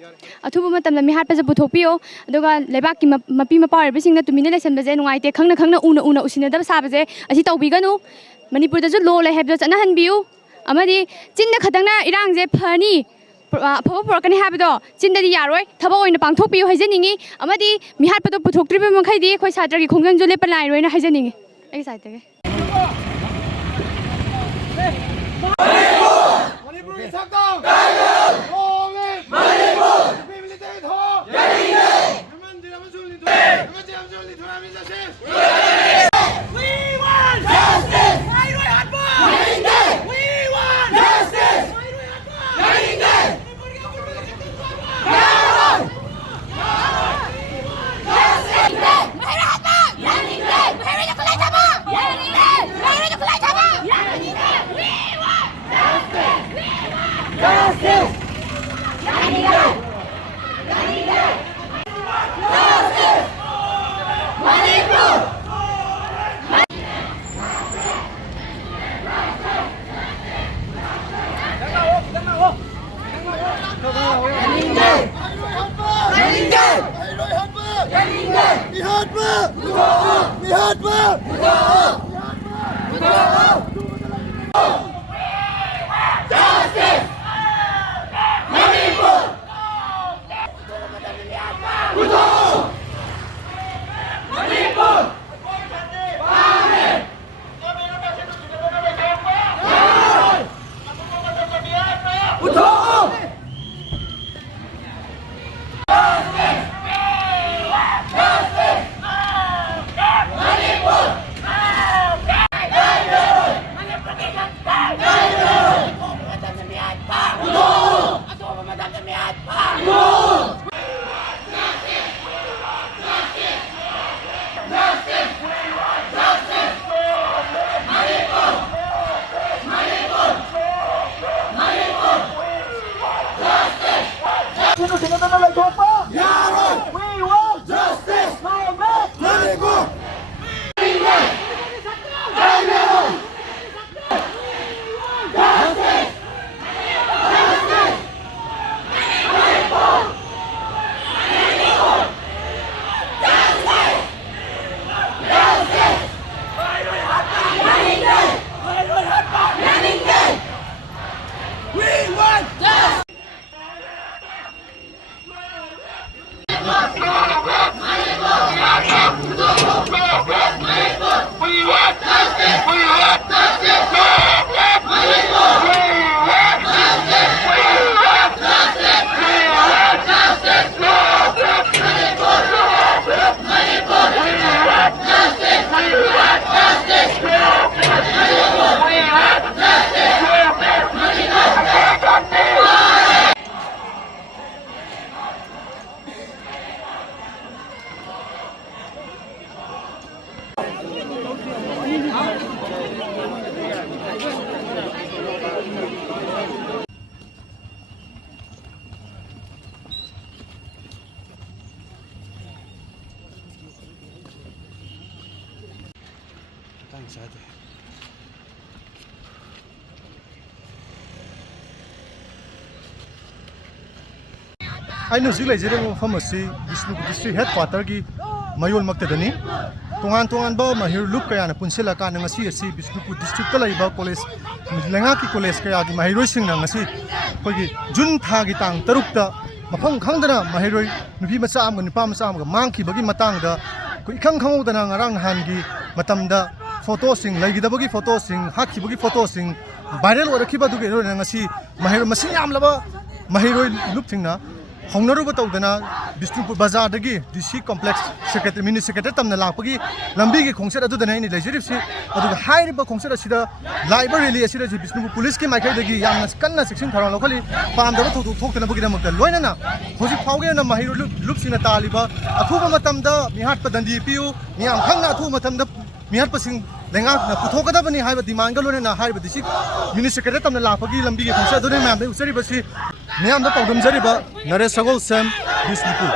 अथुब मतमदा मिहाट पजे पुथोपियो अदुगा लेबाक की मपी मपावर बिसिंगना तुमिने लेसन बजे नुंगाइते खंगना खंगना उना उसिनदब साबजे असि तौबिगनु मणिपुर दजु लो ले हेबदो चना हनबियु अमदि चिन्ना खतंगना इरांगजे फनी अफब पुरकनी हाबदो चिन्नदि यारोय थबक ओइना पांगथोपियो हाइजनिंगी अमदि मिहाट पदो पुथोक्त्रिबे मखैदि खoi सात्रगी खोंगजंजु लेप लाइरोयना हाइजनिंगी एगे साइतगे I know Zilay Zilay Pharmacy, Bishenpur District Headquarter की मयूल मक्तदनी तोंगान तोंगान बा महिर लुक कया न पुनसिला का ngasi asi Bishenpur District ला इबा कॉलेज लेंगा की कॉलेज कया की माहिरोई सिंह न ngasi कोई जुन था की तांग तरुक ता मफम खंगदना माहिरोई नुपी मचा आम नुपा मचा आम मांगकी बगी मतंग दा कोई खंग खंगदना ngarang han gi matamda photo sing laigidabagi photo sing hakibagi photo sing viral orakhiba duge ro ngasi mahiro masing yam laba mahiroi lup thingna Hongnaruba Togana, Bishenpur Bazaar dagi, DC complex secretary, mini secretary tamna lapagi, Lambigi Khongchat adu dana ni legislative adu high ba Khongchat asida library asida Bishenpur police ki michael dagi yamna kanna section thara locally pam da thu thokna bagi namakta loina na hoji phauge na mahiro lup sina taliba athuba matamda mihat padandi piu niam khangna athu matamda mihat pasing lenga na puthokada bani haiba demand ga lone na haiba DC mini secretary tamna lapagi Lambigi Khongchat adu ne mam usari basi Meeyam da pawdam jariba Naresh Sagol Sam Bishenpur